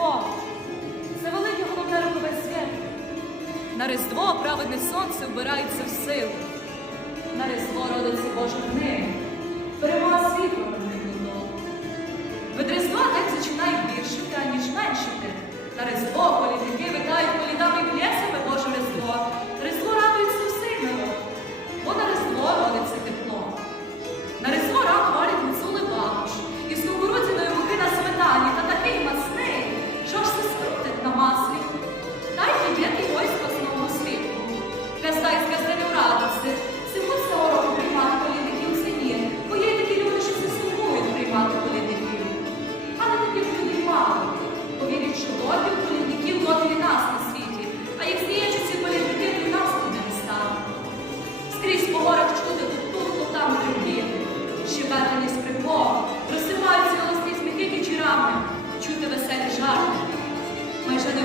Різдво це велике головне рокове свято. На Різдво праведне сонце вбирається в силу. На Різдво родиться Божа книга, перемога світло над Від Різдва текст зачинає більше, аніж меншити. На Різдво горах чути тут, то там грибки, щебетані скрипок, розсипаються голосні сміхи кічерами, чути веселі жарти. Майже не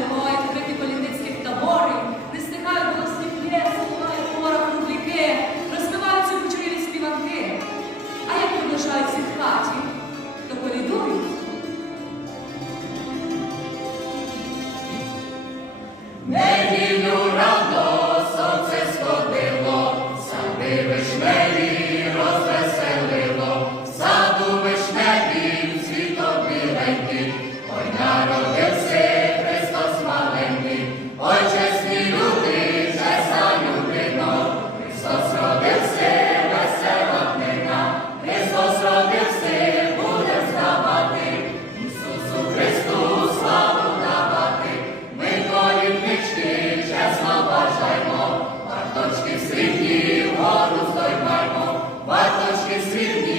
Recebe.